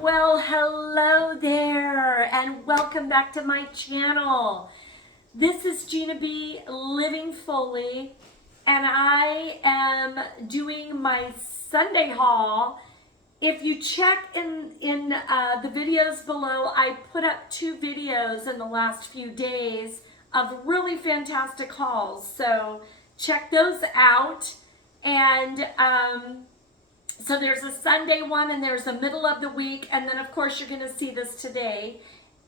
Well, hello there, and welcome back to my channel. This is Gina B. Living Fully, and I am doing my Sunday haul. If you check in the videos below, I put up 2 videos in the last few days of really fantastic hauls. So check those out. And so there's a Sunday one and there's a middle of the week, and then of course you're going to see this today.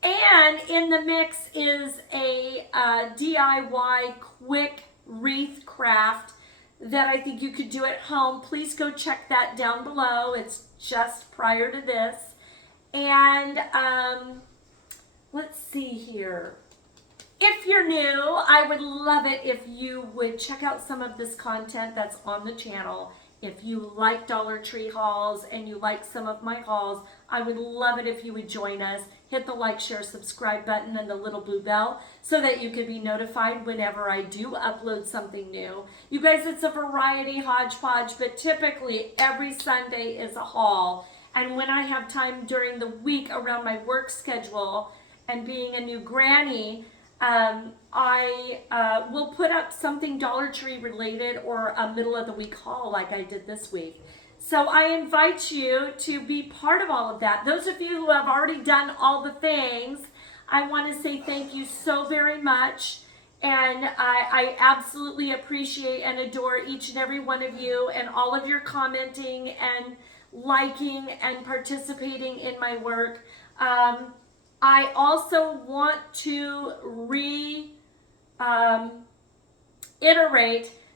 And in the mix is a DIY quick wreath craft that I think you could do at home. Please go check that down below. It's just prior to this. And let's see here. If you're new, I would love it if you would check out some of this content that's on the channel. If you like Dollar Tree hauls and you like some of my hauls, I would love it if you would join us. Hit the like, share, subscribe button and the little blue bell so that you can be notified whenever I do upload something new. You guys, it's a variety hodgepodge, but typically every Sunday is a haul. And when I have time during the week around my work schedule and being a new granny, I will put up something Dollar Tree related or a middle of the week haul like I did this week. So I invite you to be part of all of that. Those of you who have already done all the things, I want to say thank you so very much. And I absolutely appreciate and adore each and every one of you and all of your commenting and liking and participating in my work. I also want to reiterate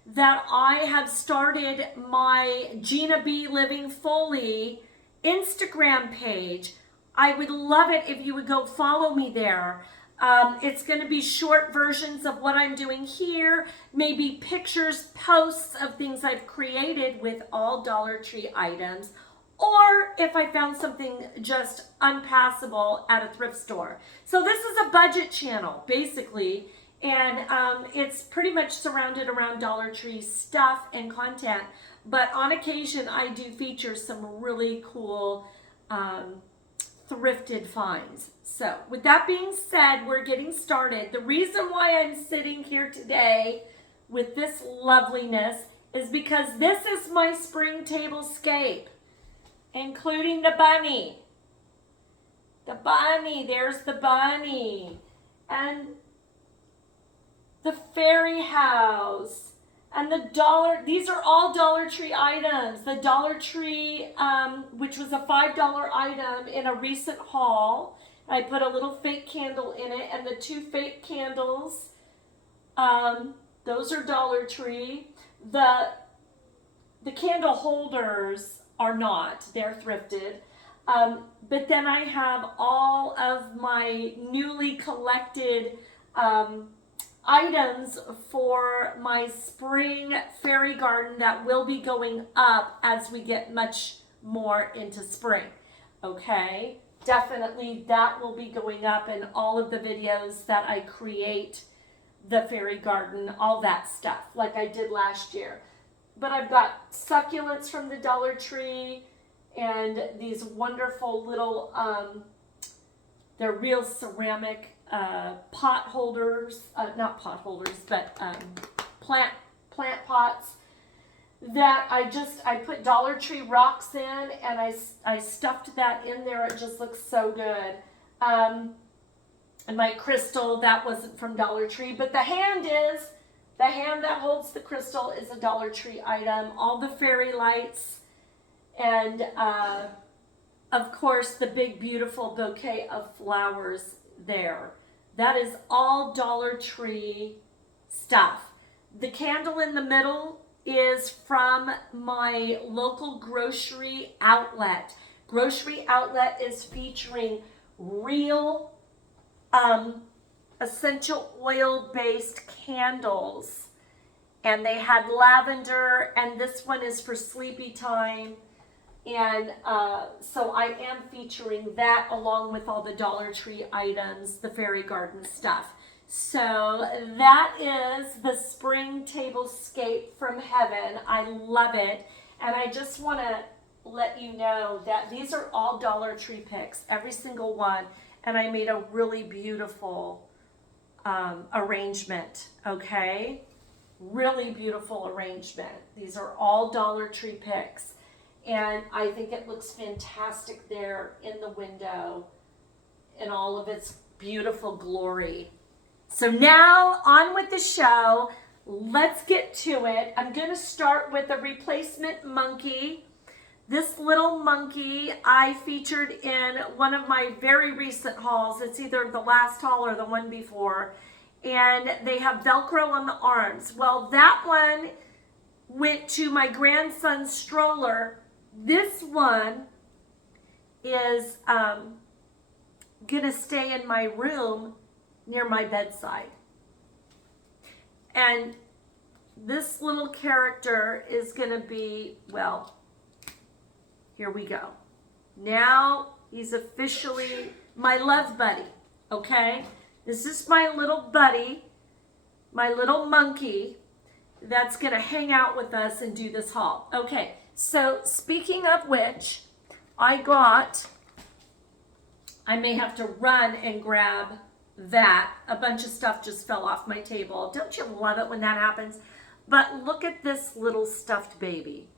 that I have started my Gina B. Living Fully Instagram page. I would love it if you would go follow me there. It's going to be short versions of what I'm doing here, maybe pictures, posts of things I've created with all Dollar Tree items, or if I found something just unpassable at a thrift store. So this is a budget channel, basically, and it's pretty much surrounded around Dollar Tree stuff and content, but on occasion I do feature some really cool thrifted finds. So with that being said, we're getting started. The reason why I'm sitting here today with this loveliness is because this is my spring tablescape, including the bunny. The bunny, there's the bunny. And the fairy house. And these are all Dollar Tree items. The Dollar Tree, which was a $5 item in a recent haul. I put a little fake candle in it, and the 2 fake candles, those are Dollar Tree. The candle holders are not, they're thrifted. But then I have all of my newly collected items for my spring fairy garden that will be going up as we get much more into spring. Okay, definitely that will be going up in all of the videos that I create, the fairy garden, all that stuff, like I did last year. But I've got succulents from the Dollar Tree and these wonderful little, they're real ceramic pot holders, not pot holders, but plant pots that I put Dollar Tree rocks in, and I stuffed that in there. It just looks so good. And my crystal, that wasn't from Dollar Tree, but the hand that holds the crystal is a Dollar Tree item. All the fairy lights, and of course the big beautiful bouquet of flowers there. That is all Dollar Tree stuff. The candle in the middle is from my local grocery outlet. Grocery outlet is featuring real essential oil based candles, and they had lavender, and this one is for sleepy time, and so I am featuring that along with all the Dollar Tree items, the fairy garden stuff. So that is the spring tablescape from heaven. I love it, and I just want to let you know that these are all Dollar Tree picks, every single one. And I made a really beautiful arrangement, okay? Really beautiful arrangement. These are all Dollar Tree picks. And I think it looks fantastic there in the window in all of its beautiful glory. So now on with the show. Let's get to it. I'm going to start with a replacement monkey. This little monkey I featured in one of my very recent hauls. It's either the last haul or the one before. And they have Velcro on the arms. Well, that one went to my grandson's stroller. This one is going to stay in my room near my bedside. And this little character is going to be, well, here we go. Now he's officially my love buddy, okay? This is my little buddy, my little monkey that's going to hang out with us and do this haul. Okay, so speaking of which, I may have to run and grab that. A bunch of stuff just fell off my table. Don't you love it when that happens? But look at this little stuffed baby.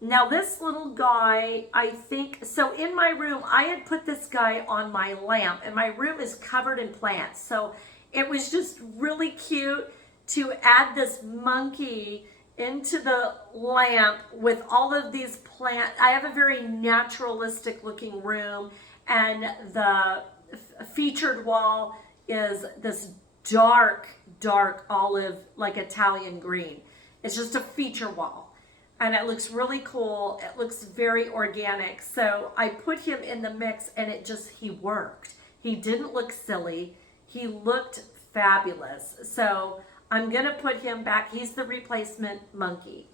Now this little guy, I think, so in my room, I had put this guy on my lamp, and my room is covered in plants. So it was just really cute to add this monkey into the lamp with all of these plants. I have a very naturalistic looking room, and the featured wall is this dark olive, like Italian green. It's just a feature wall, and it looks really cool. It looks very organic. So I put him in the mix, and he worked. He didn't look silly. He looked fabulous. So I'm gonna put him back. He's the replacement monkey.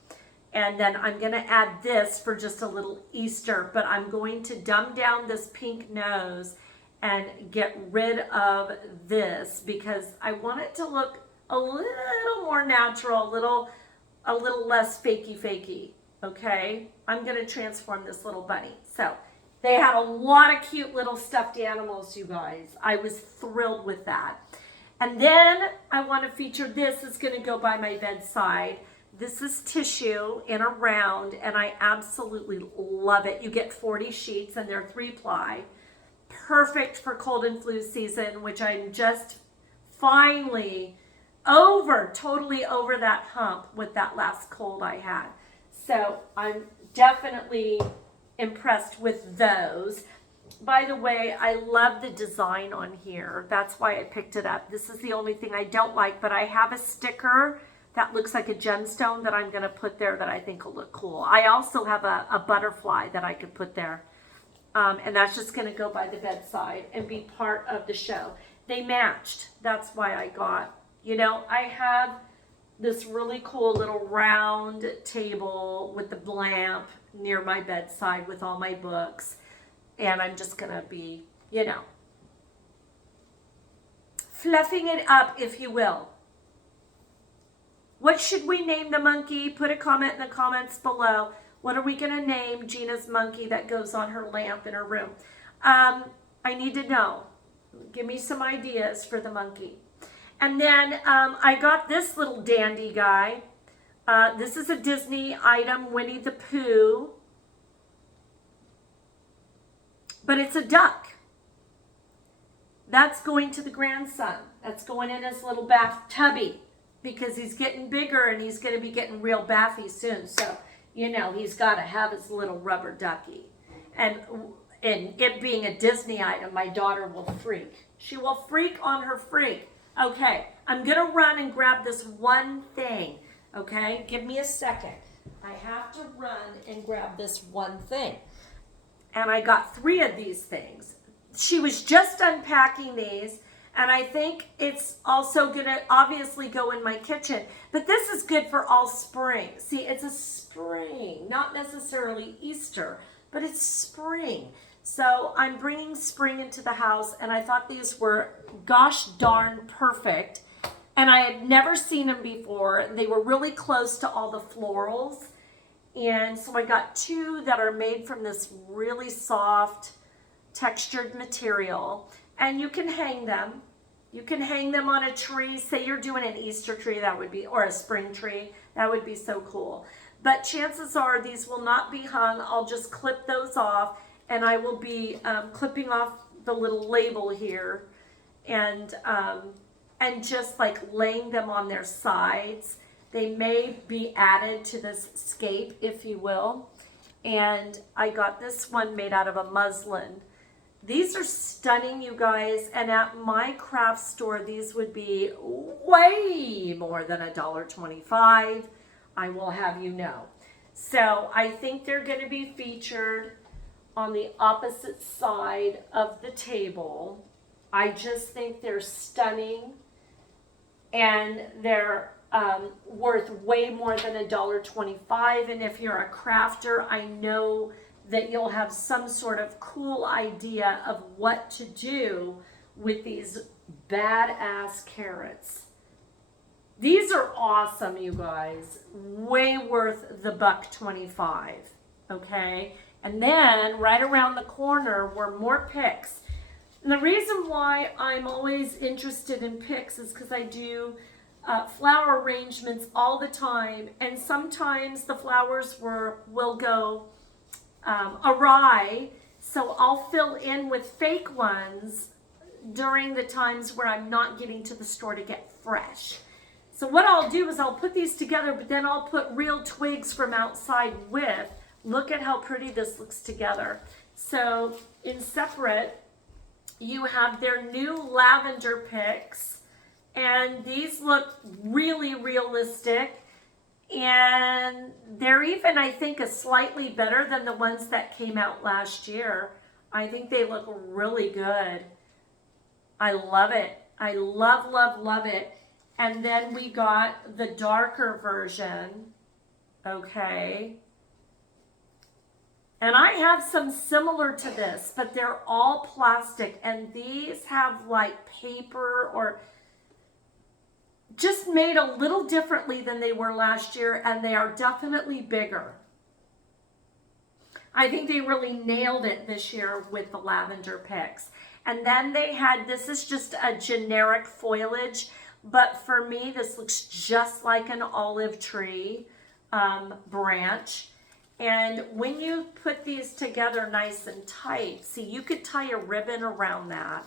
And then I'm gonna add this for just a little Easter, but I'm going to dumb down this pink nose and get rid of this because I want it to look a little more natural, a little less fakey, okay? I'm gonna transform this little bunny. So they had a lot of cute little stuffed animals, you guys. I was thrilled with that. And then I wanna feature this. It's gonna go by my bedside. This is tissue in a round, and I absolutely love it. You get 40 sheets, and they're 3-ply. Perfect for cold and flu season, which I'm just finally totally over that hump with that last cold I had. So I'm definitely impressed with those. By the way, I love the design on here. That's why I picked it up. This is the only thing I don't like, but I have a sticker that looks like a gemstone that I'm going to put there that I think will look cool. I also have a butterfly that I could put there. And that's just going to go by the bedside and be part of the show. They matched. That's why I got, I have this really cool little round table with the lamp near my bedside with all my books. And I'm just going to be, fluffing it up, if you will. What should we name the monkey? Put a comment in the comments below. What are we going to name Gina's monkey that goes on her lamp in her room? I need to know. Give me some ideas for the monkey. And then I got this little dandy guy. This is a Disney item, Winnie the Pooh. But it's a duck. That's going to the grandson. That's going in his little bath tubby because he's getting bigger and he's going to be getting real bathy soon. So, he's got to have his little rubber ducky. And it being a Disney item, my daughter will freak. She will freak on her freak. Okay, I'm going to run and grab this one thing. Okay, give me a second. I have to run and grab this one thing. And I got 3 of these things. She was just unpacking these, and I think it's also going to obviously go in my kitchen. But this is good for all spring. See, it's a spring, not necessarily Easter, but it's spring. So I'm bringing spring into the house, and I thought these were gosh darn perfect. And I had never seen them before. They were really close to all the florals. And so I got two that are made from this really soft textured material, and you can hang them. You can hang them on a tree. Say you're doing an Easter tree, that would be, or a spring tree, that would be so cool. But chances are these will not be hung. I'll just clip those off, and I will be clipping off the little label here, and just like laying them on their sides. They may be added to this scape, if you will. And I got this one made out of a muslin. These are stunning, you guys, and at my craft store, these would be way more than $1.25. I will have you know. So I think they're going to be featured on the opposite side of the table. I just think they're stunning, and they're worth way more than $1.25. And if you're a crafter, I know that you'll have some sort of cool idea of what to do with these badass carrots. These are awesome, you guys. Way worth the $1.25, okay? And then right around the corner were more picks. And the reason why I'm always interested in picks is because I do flower arrangements all the time, and sometimes the flowers will go awry, so I'll fill in with fake ones during the times where I'm not getting to the store to get fresh. So what I'll do is I'll put these together, but then I'll put real twigs from outside with. Look at how pretty this looks together. So in separate, you have their new lavender picks, and these look really realistic, and they're even, I think, a slightly better than the ones that came out last year. I think they look really good. I love it. I love, love, love it. And then we got the darker version, okay? And I have some similar to this, but they're all plastic, and these have like paper or just made a little differently than they were last year, and they are definitely bigger. I think they really nailed it this year with the lavender picks. And then they had, this is just a generic foliage, but for me, this looks just like an olive tree branch. And when you put these together nice and tight, see, you could tie a ribbon around that.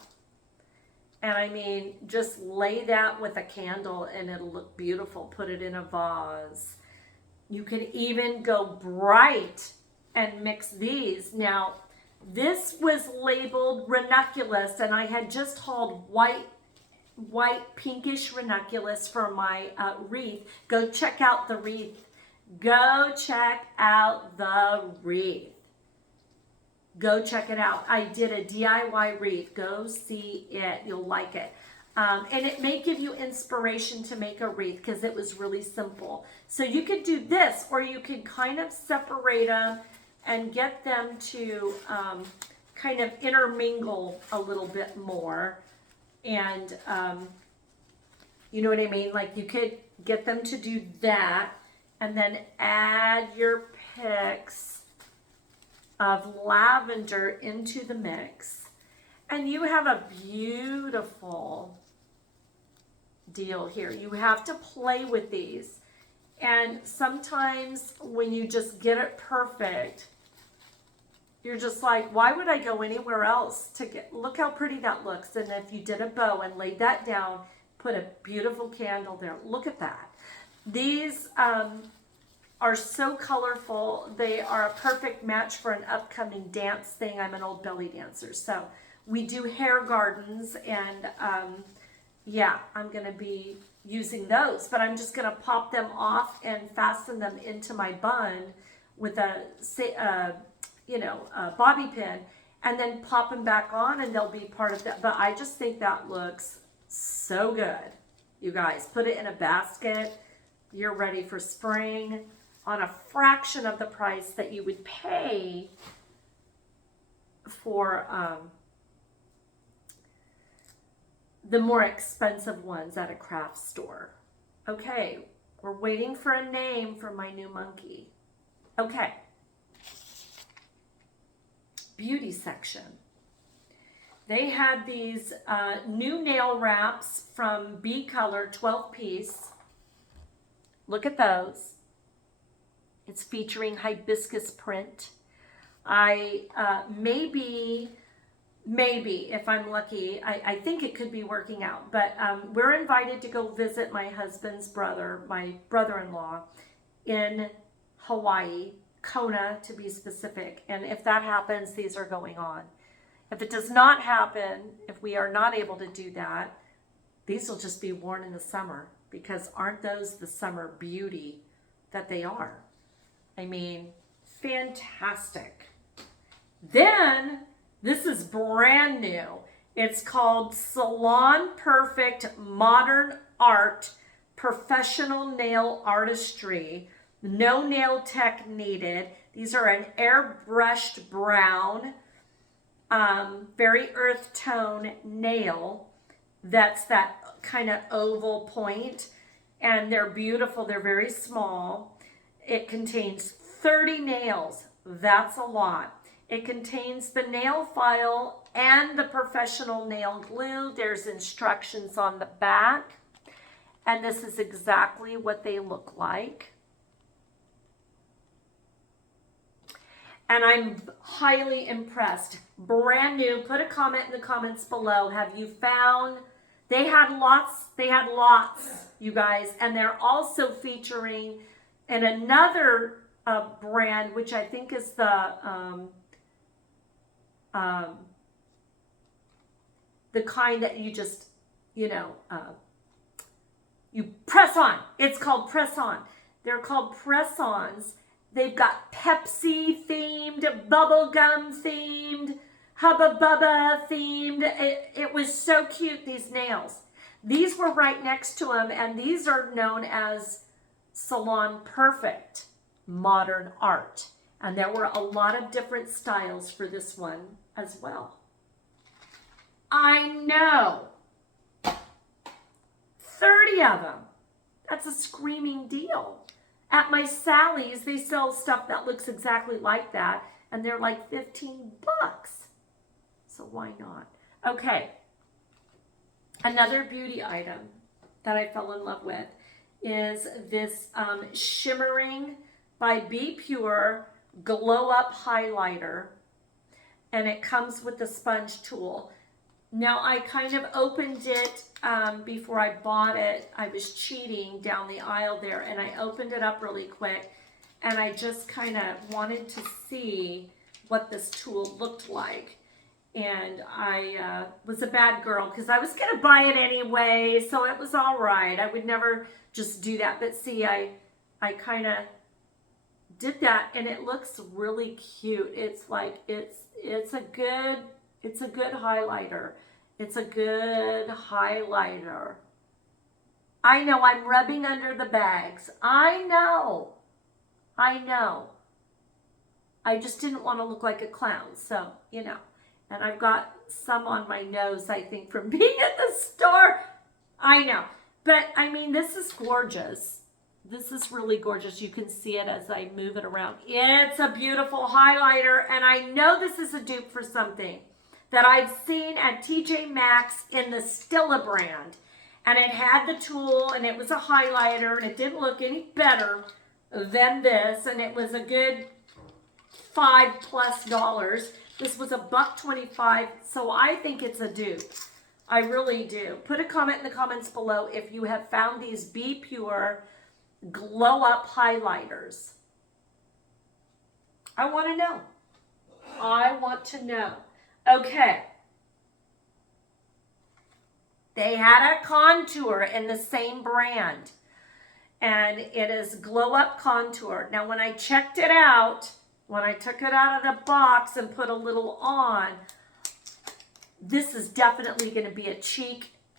And I mean, just lay that with a candle and it'll look beautiful. Put it in a vase. You could even go bright and mix these. Now, this was labeled ranunculus, and I had just hauled white pinkish ranunculus for my wreath. Go check out the wreath. Go check out the wreath. Go check it out. I did a DIY wreath. Go see it. You'll like it. And it may give you inspiration to make a wreath because it was really simple. So you could do this, or you could kind of separate them and get them to kind of intermingle a little bit more. And you know what I mean? Like you could get them to do that and then add your picks of lavender into the mix, and you have a beautiful deal here. You have to play with these, and sometimes when you just get it perfect, you're just like, why would I go anywhere else to get, look how pretty that looks. And if you did a bow and laid that down, put a beautiful candle there, look at that. These are so colorful. They are a perfect match for an upcoming dance thing. I'm an old belly dancer, so we do hair gardens, and yeah, I'm gonna be using those, but I'm just gonna pop them off and fasten them into my bun with a bobby pin, and then pop them back on, and they'll be part of that. But I just think that looks so good. You guys, put it in a basket. You're ready for spring on a fraction of the price that you would pay for the more expensive ones at a craft store. Okay, we're waiting for a name for my new monkey. Okay. Beauty section. They had these new nail wraps from B Color, 12 piece. Look at those. It's featuring hibiscus print. I maybe if I'm lucky, I think it could be working out, but we're invited to go visit my husband's brother, my brother-in-law, in Hawaii, Kona to be specific. And if that happens, these are going on. If it does not happen, if we are not able to do that, these will just be worn in the summer, because aren't those the summer beauty that they are? I mean, fantastic. Then, this is brand new. It's called Salon Perfect Modern Art Professional Nail Artistry. No nail tech needed. These are an airbrushed brown, very earth tone nail. That's that kind of oval point. And they're beautiful. They're very small. It contains 30 nails. That's a lot. It contains the nail file and the professional nail glue. There's instructions on the back. And this is exactly what they look like. And I'm highly impressed. Brand new. Put a comment in the comments below. Have you found? They had lots, you guys. And they're also featuring in another brand, which I think is the kind that you just, you press on. It's called press on. They're called press-ons. They've got Pepsi themed, bubblegum themed, Hubba Bubba themed. It was so cute, these nails. These were right next to them, and these are known as Salon Perfect Modern Art. And there were a lot of different styles for this one as well. I know. 30 of them. That's a screaming deal. At my Sally's, they sell stuff that looks exactly like that, and they're like 15 bucks. So why not? Okay. Another beauty item that I fell in love with is this Shimmering by Be Pure Glow Up Highlighter, and it comes with the sponge tool. Now, I kind of opened it before I bought it. I was cheating down the aisle there, and I opened it up really quick, and I just kind of wanted to see what this tool looked like. And I was a bad girl because I was going to buy it anyway, so it was all right. I would never just do that. But see, I kind of did that, and it looks really cute. It's like it's a good highlighter. It's a good highlighter. I know I'm rubbing under the bags. I know. I just didn't want to look like a clown, so, And I've got some on my nose, I think, from being at the store. I know. But, I mean, this is gorgeous. This is really gorgeous. You can see it as I move it around. It's a beautiful highlighter, and I know this is a dupe for something that I've seen at TJ Maxx in the Stila brand. And it had the tool, and it was a highlighter, and it didn't look any better than this. And it was a good $5+. This was $1.25, so I think it's a dupe. I really do. Put a comment in the comments below if you have found these Be Pure Glow Up Highlighters. I want to know. I want to know. Okay. They had a contour in the same brand, and it is Glow Up Contour. Now, when I checked it out, when I took it out of the box and put a little on, this is definitely going to be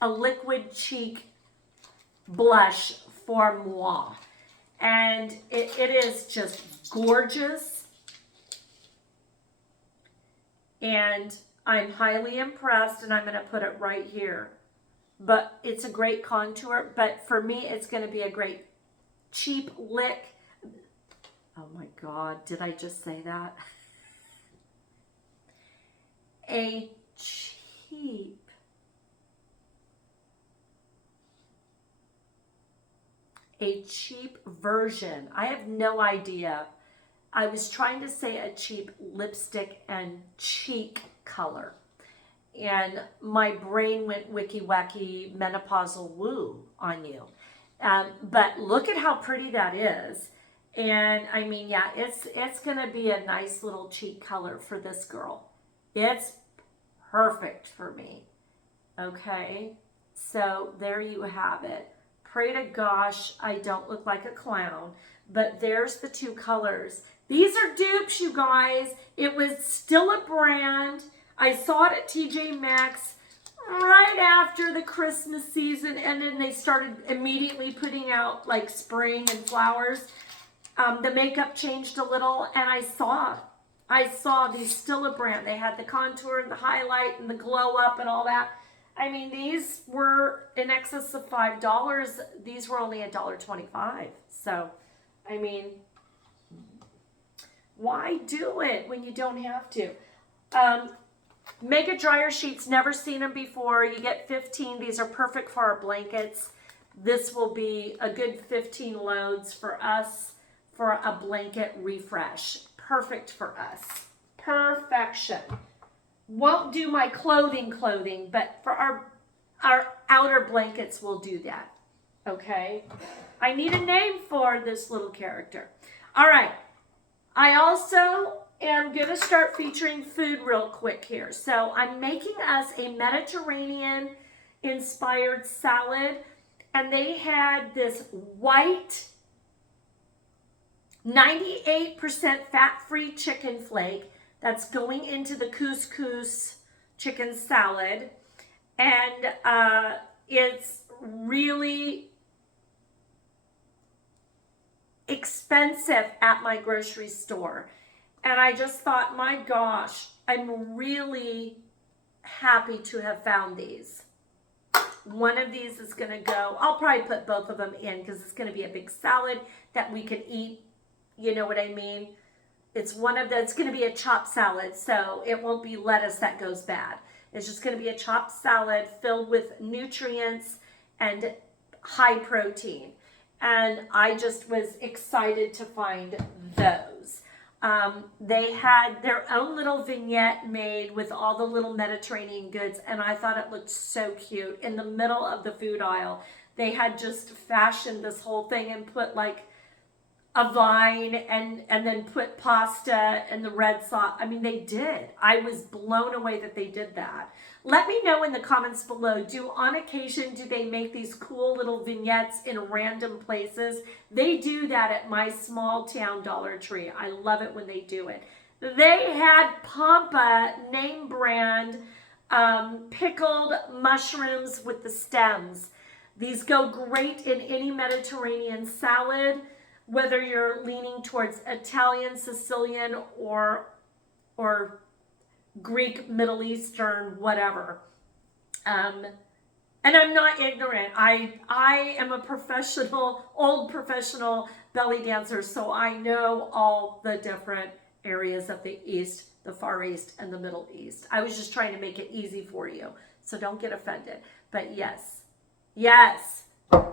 a liquid cheek blush for moi. And it is just gorgeous. And I'm highly impressed, and I'm going to put it right here. But it's a great contour, but for me, it's going to be a great cheap lick. Oh my God, did I just say that? A cheap version. I have no idea. I was trying to say a cheap lipstick and cheek color. And my brain went wicky wacky menopausal woo on you. But look at how pretty that is. And I mean, yeah, it's going to be a nice little cheek color for this girl. It's perfect for me. Okay, so there you have it. Pray to gosh I don't look like a clown, but there's the two colors. These are dupes, you guys. It was still a brand. I saw it at TJ Maxx right after the Christmas season, and then they started immediately putting out like spring and flowers. The makeup changed a little, and I saw these still a brand. They had the contour and the highlight and the glow up and all that. I mean, these were in excess of $5. These were only $1.25. So, I mean, why do it when you don't have to? Mega dryer sheets, never seen them before. You get 15. These are perfect for our blankets. This will be a good 15 loads for us for a blanket refresh. Perfect for us. Perfection. Won't do my clothing, but for our outer blankets, we'll do that. Okay? I need a name for this little character. All right. I also am going to start featuring food real quick here. So I'm making us a Mediterranean inspired salad, and they had this white 98% fat-free chicken flake that's going into the couscous chicken salad, and it's really expensive at my grocery store. And I just thought, my gosh, I'm really happy to have found these. One of these is going to go, I'll probably put both of them in because it's going to be a big salad that we can eat. You know what I mean? It's it's going to be a chopped salad, so it won't be lettuce that goes bad. It's just going to be a chopped salad filled with nutrients and high protein. And I just was excited to find those. They had their own little vignette made with all the little Mediterranean goods, and I thought it looked so cute. In the middle of the food aisle, they had just fashioned this whole thing and put like a vine and then put pasta and the red sauce. I mean, they did. I was blown away that they did that. Let me know in the comments below, on occasion, do they make these cool little vignettes in random places? They do that at my small town Dollar Tree. I love it when they do it. They had Pampa name brand pickled mushrooms with the stems. These go great in any Mediterranean salad, whether you're leaning towards Italian, Sicilian, or Greek, Middle Eastern, whatever. And I'm not ignorant. I am a old professional belly dancer, so I know all the different areas of the East, the Far East, and the Middle East. I was just trying to make it easy for you, so don't get offended. But yes,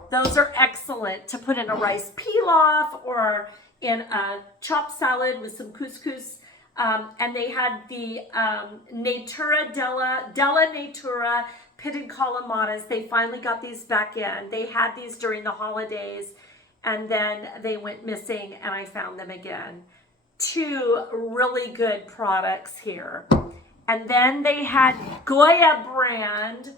those are excellent to put in a rice pilaf or in a chopped salad with some couscous. And they had the Natura Della Natura pitted calamatas. They finally got these back in. They had these during the holidays, and then they went missing, and I found them again. Two really good products here. And then they had Goya brand.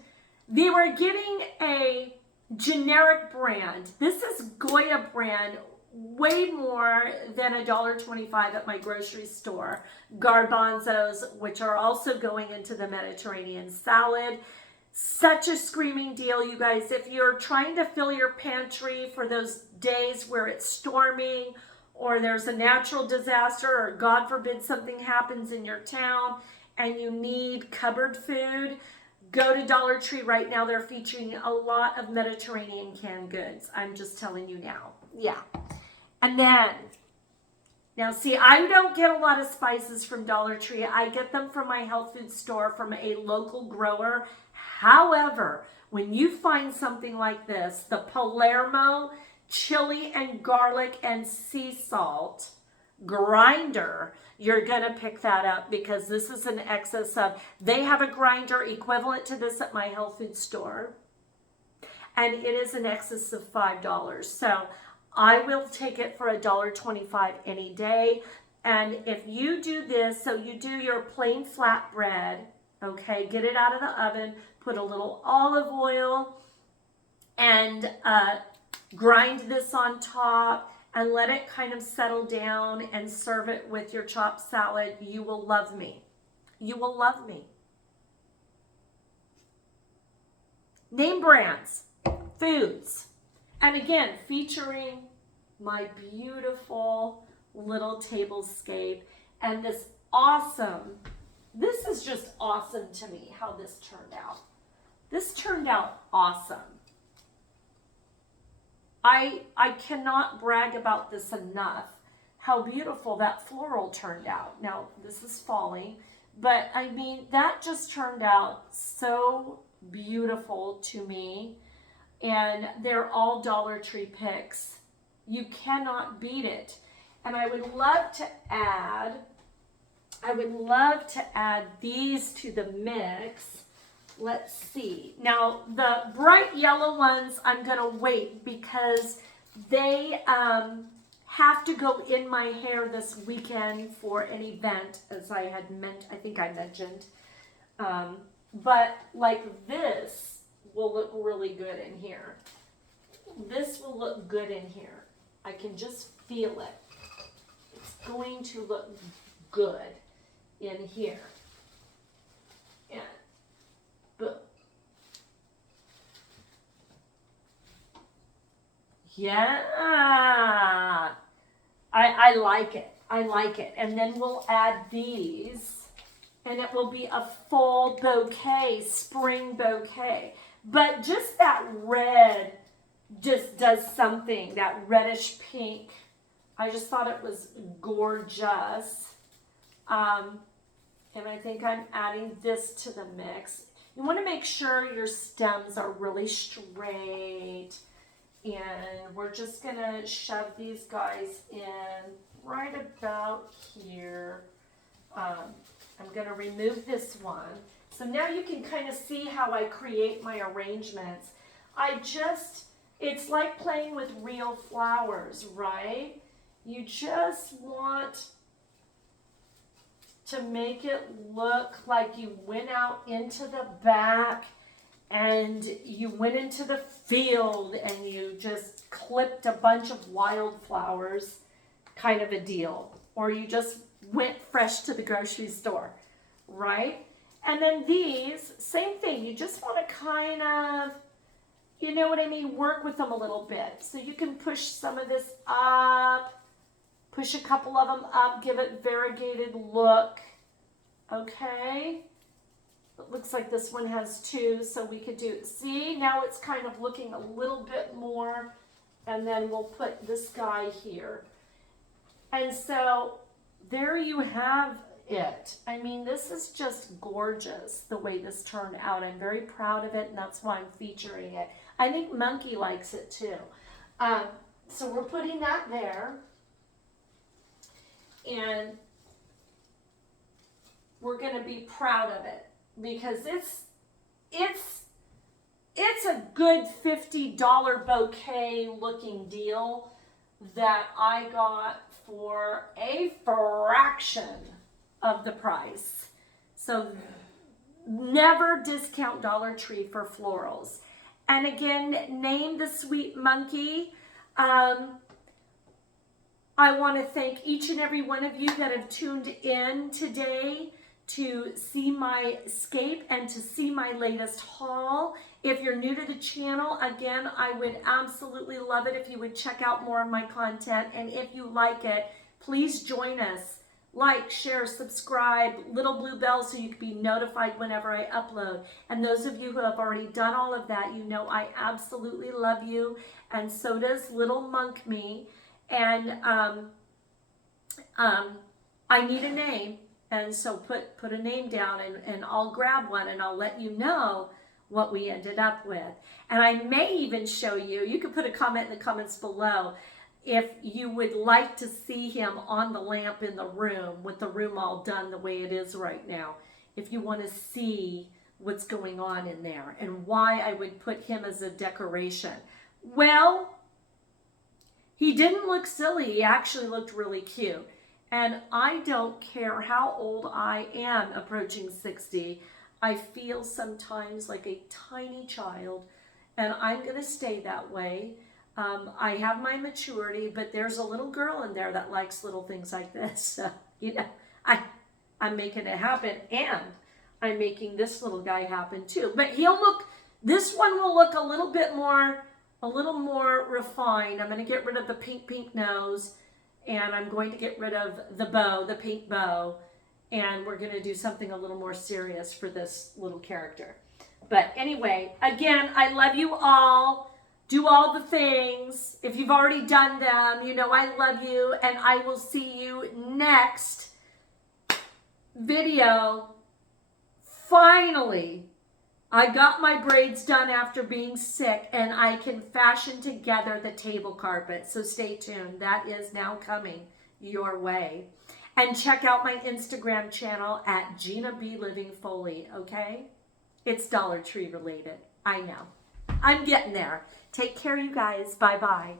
They were getting a generic brand. This is Goya brand, way more than $1.25 at my grocery store. Garbanzos, which are also going into the Mediterranean salad. Such a screaming deal, you guys. If you're trying to fill your pantry for those days where it's storming or there's a natural disaster or God forbid something happens in your town and you need cupboard food, go to Dollar Tree right now. They're featuring a lot of Mediterranean canned goods. I'm just telling you now. Yeah. And then Now, see, I don't get a lot of spices from Dollar Tree. I get them from my health food store from a local grower. However, when you find something like this, the Palermo chili and garlic and sea salt grinder, you're going to pick that up because this is an excess of, they have a grinder equivalent to this at my health food store, and it is an excess of $5. So I will take it for $1.25 any day. And if you do this, so you do your plain flatbread, okay, get it out of the oven, put a little olive oil, and grind this on top, and let it kind of settle down and serve it with your chopped salad. You will love me. You will love me. Name brands, foods, and again, featuring my beautiful little tablescape and this awesome, this is just awesome to me how this turned out. This turned out awesome. I cannot brag about this enough, how beautiful that floral turned out. Now, this is falling, but I mean, that just turned out so beautiful to me. And they're all Dollar Tree picks. You cannot beat it. And I would love to add these to the mix. Let's see. Now, the bright yellow ones, I'm going to wait because they have to go in my hair this weekend for an event, as I had I think I mentioned. But like this will look really good in here. This will look good in here. I can just feel it. It's going to look good in here. And boom. Yeah. I like it. I like it. And then we'll add these, and it will be a full bouquet, spring bouquet. But just that red just does something, that reddish pink. I just thought it was gorgeous. And I think I'm adding this to the mix. You want to make sure your stems are really straight. And we're just going to shove these guys in right about here. I'm going to remove this one. So now you can kind of see how I create my arrangements. It's like playing with real flowers, right? You just want to make it look like you went out into the back and you went into the field and you just clipped a bunch of wildflowers, kind of a deal. Or you just went fresh to the grocery store, right? And then these, same thing. You just want to kind of, you know what I mean, work with them a little bit. So you can push some of this up, push a couple of them up, give it variegated look. Okay. It looks like this one has two, so we could do, see, now it's kind of looking a little bit more, and then we'll put this guy here. And so there you have it. I mean, this is just gorgeous the way this turned out. I'm very proud of it, and that's why I'm featuring it. I think Monkey likes it too. So we're putting that there, and we're going to be proud of it because it's a good $50 bouquet looking deal that I got for a fraction of the price. So never discount Dollar Tree for florals. And again, name the sweet monkey. I want to thank each and every one of you that have tuned in today to see my scape and to see my latest haul. If you're new to the channel, again, I would absolutely love it if you would check out more of my content. And if you like it, please join us. Like, share, subscribe, little blue bell so you can be notified whenever I upload. And those of you who have already done all of that, you know I absolutely love you. And so does little Monk Me. And I need a name, and so put a name down, and I'll grab one and I'll let you know what we ended up with. And I may even show you, you can put a comment in the comments below if you would like to see him on the lamp in the room with the room all done the way it is right now. If you want to see what's going on in there and why I would put him as a decoration. Well, he didn't look silly. He actually looked really cute. And I don't care how old I am, approaching 60. I feel sometimes like a tiny child, and I'm going to stay that way. I have my maturity, but there's a little girl in there that likes little things like this. So, you know, I'm making it happen, and I'm making this little guy happen too. But this one will look a little more refined. I'm going to get rid of the pink nose, and I'm going to get rid of the bow, the pink bow, and we're going to do something a little more serious for this little character. But anyway, again, I love you all. Do all the things. If you've already done them, you know I love you, and I will see you next video. Finally, I got my braids done after being sick, and I can fashion together the table carpet. So stay tuned. That is now coming your way. And check out my Instagram channel at Gina B Living Foley, okay? It's Dollar Tree related. I know. I'm getting there. Take care, you guys. Bye-bye.